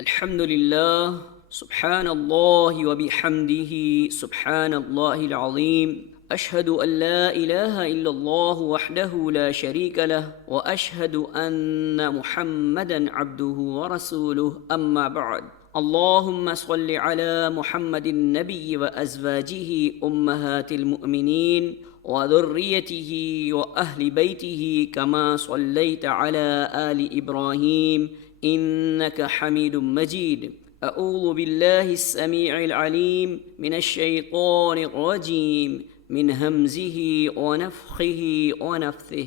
الحمد لله سبحان الله وبحمده سبحان الله العظيم أشهد أن لا إله إلا الله وحده لا شريك له وأشهد أن محمدا عبده ورسوله أما بعد اللهم صل على محمد النبي وأزواجه أمهات المؤمنين وذريته وأهل بيته كما صليت على آل إبراهيم إنك حميد مجيد أعوذ بالله السميع العليم من الشيطان الرجيم من همزه ونفخه ونفثه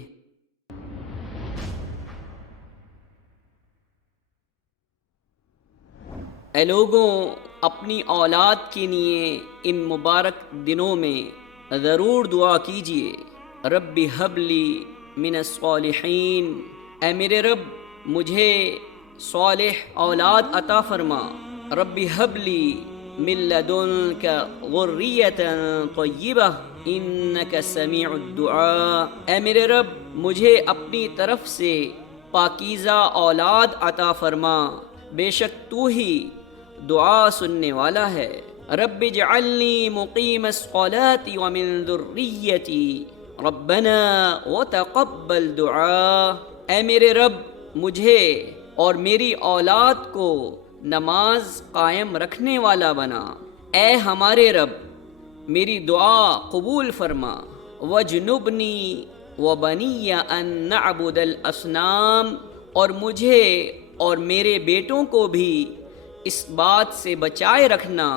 اے لوگوں، اپنی اولاد کے لیے ان مبارک دنوں میں ضرور دعا کیجیے۔ رب ہب لی من الصالحین، اے میرے رب مجھے صالح اولاد عطا فرما۔ رب ہب لی من لدنک ذریۃ طیبہ انک سمیع الدعاء، اے میرے رب مجھے اپنی طرف سے پاکیزہ اولاد عطا فرما، بے شک تو ہی دعا سننے والا ہے۔ رب اجعلنی مقیم الصلاۃ ومن ذریتی ربنا وتقبل دعاء، اے میرے رب مجھے اور میری اولاد کو نماز قائم رکھنے والا بنا۔ اے ہمارے رب میری دعا قبول فرما۔ وجنبنی وبنی ان نعبد الاصنام، اور مجھے اور میرے بیٹوں کو بھی اس بات سے بچائے رکھنا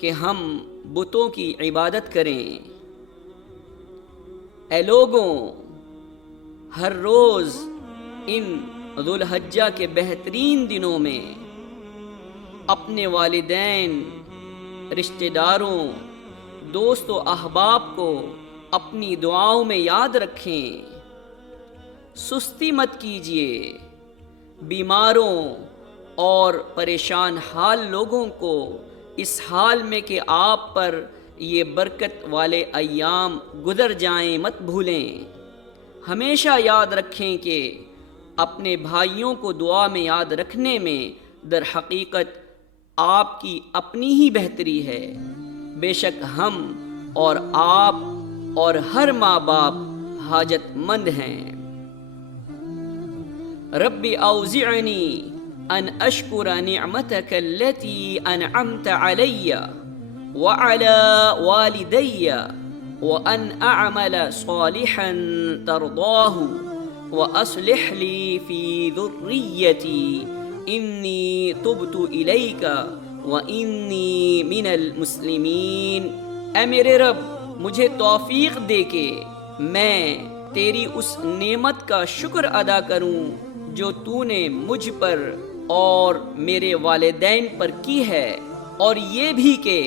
کہ ہم بتوں کی عبادت کریں۔ اے لوگوں، ہر روز ان ذوالحجہ کے بہترین دنوں میں اپنے والدین، رشتہ داروں، دوست و احباب کو اپنی دعاؤں میں یاد رکھیں۔ سستی مت کیجیے۔ بیماروں اور پریشان حال لوگوں کو اس حال میں کہ آپ پر یہ برکت والے ایام گزر جائیں مت بھولیں۔ ہمیشہ یاد رکھیں کہ اپنے بھائیوں کو دعا میں یاد رکھنے میں در حقیقت آپ کی اپنی ہی بہتری ہے۔ بے شک ہم اور آپ اور ہر ماں باپ حاجت مند ہیں۔ رب اوزعنی ان اشکر نعمتک التي انعمت علی وعلى والدی وان اعمل صالحا ترضاه وَأَصْلِحْ لِي فِي ذُرِّيَّتِي إِنِّي تُبْتُ إِلَيْكَ وَإِنِّي مِنَ الْمُسْلِمِينَ، اے میرے رب مجھے توفیق دے کہ میں تیری اس نعمت کا شکر ادا کروں جو تو نے مجھ پر اور میرے والدین پر کی ہے، اور یہ بھی کہ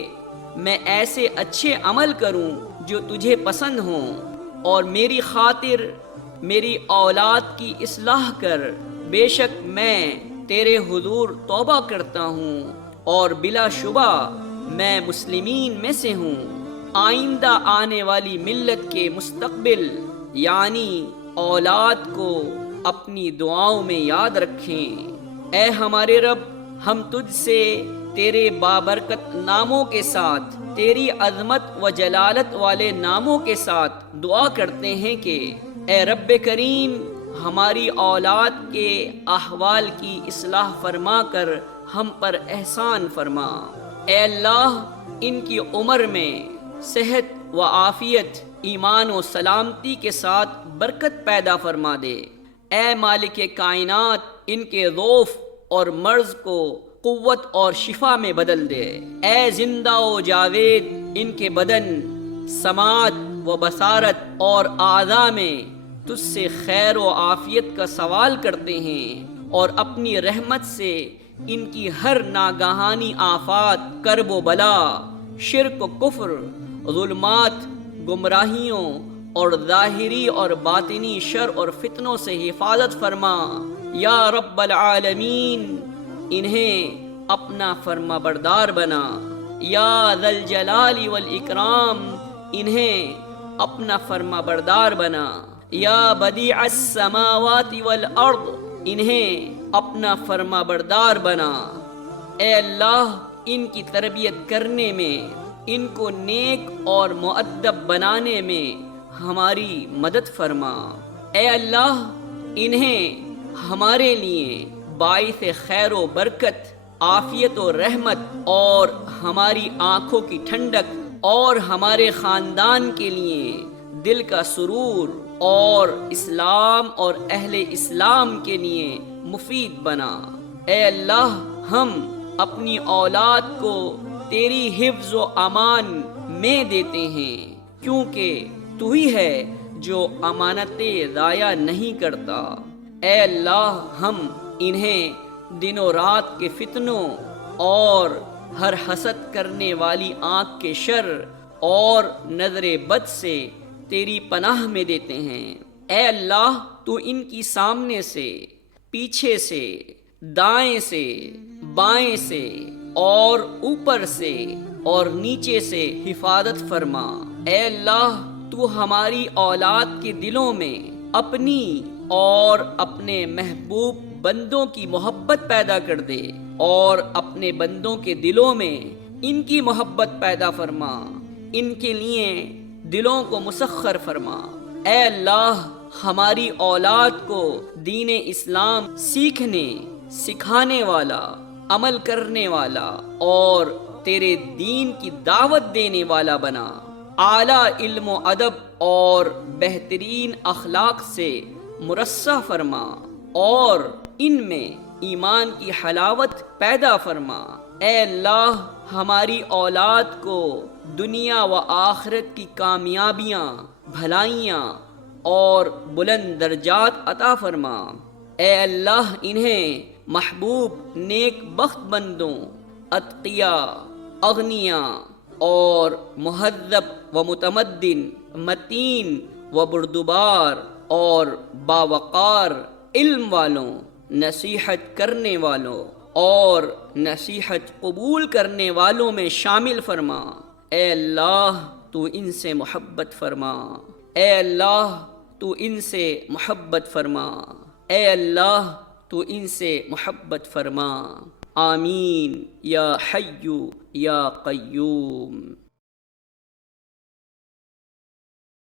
میں ایسے اچھے عمل کروں جو تجھے پسند ہوں، اور میری خاطر میری اولاد کی اصلاح کر، بے شک میں تیرے حضور توبہ کرتا ہوں اور بلا شبہ میں مسلمین میں سے ہوں۔ آئندہ آنے والی ملت کے مستقبل یعنی اولاد کو اپنی دعاؤں میں یاد رکھیں۔ اے ہمارے رب ہم تجھ سے تیرے بابرکت ناموں کے ساتھ، تیری عظمت و جلالت والے ناموں کے ساتھ دعا کرتے ہیں کہ اے رب کریم ہماری اولاد کے احوال کی اصلاح فرما کر ہم پر احسان فرما۔ اے اللہ ان کی عمر میں صحت و عافیت، ایمان و سلامتی کے ساتھ برکت پیدا فرما دے۔ اے مالک کائنات ان کے ضعف اور مرض کو قوت اور شفا میں بدل دے۔ اے زندہ و جاوید ان کے بدن، سماعت و بصارت اور اعضاء میں تجھ سے خیر و عافیت کا سوال کرتے ہیں، اور اپنی رحمت سے ان کی ہر ناگہانی آفات، کرب و بلا، شرک و کفر، ظلمات، گمراہیوں اور ظاہری اور باطنی شر اور فتنوں سے حفاظت فرما۔ یا رب العالمین انہیں اپنا فرما بردار بنا۔ یا ذا الجلال والاکرام انہیں اپنا فرما بردار بنا۔ یا بدیع السماوات والارض انہیں اپنا فرما بردار بنا۔ اے اللہ ان کی تربیت کرنے میں، ان کو نیک اور مؤدب بنانے میں ہماری مدد فرما۔ اے اللہ انہیں ہمارے لیے باعث خیر و برکت، عافیت و رحمت اور ہماری آنکھوں کی ٹھنڈک اور ہمارے خاندان کے لیے دل کا سرور اور اسلام اور اہل اسلام کے لیے مفید بنا۔ اے اللہ ہم اپنی اولاد کو تیری حفظ و امان میں دیتے ہیں، کیونکہ تو ہی ہے جو امانتیں ضائع نہیں کرتا۔ اے اللہ ہم انہیں دن و رات کے فتنوں اور ہر حسد کرنے والی آنکھ کے شر اور نظر بد سے تیری پناہ میں دیتے ہیں۔ اے اللہ تو ان کی سامنے سے، پیچھے سے، دائیں سے، بائیں سے اور اوپر سے اور نیچے سے حفاظت فرما۔ اے اللہ تو ہماری اولاد کے دلوں میں اپنی اور اپنے محبوب بندوں کی محبت پیدا کر دے، اور اپنے بندوں کے دلوں میں ان کی محبت پیدا فرما، ان کے لیے دلوں کو مسخر فرما۔ اے اللہ ہماری اولاد کو دین اسلام سیکھنے، سکھانے والا، عمل کرنے والا اور تیرے دین کی دعوت دینے والا بنا۔ اعلیٰ علم و ادب اور بہترین اخلاق سے مرصع فرما، اور ان میں ایمان کی حلاوت پیدا فرما۔ اے اللہ ہماری اولاد کو دنیا و آخرت کی کامیابیاں، بھلائیاں اور بلند درجات عطا فرما۔ اے اللہ انہیں محبوب نیک بخت بندوں، اتقیاء، اغنیاء اور مہذب و متمدن، متین و بردبار اور باوقار علم والوں، نصیحت کرنے والوں اور نصیحت قبول کرنے والوں میں شامل فرما۔ اے اللہ تو ان سے محبت فرما۔ اے اللہ تو ان سے محبت فرما۔ اے اللہ تو ان سے محبت فرما۔ آمین یا حی یا قیوم۔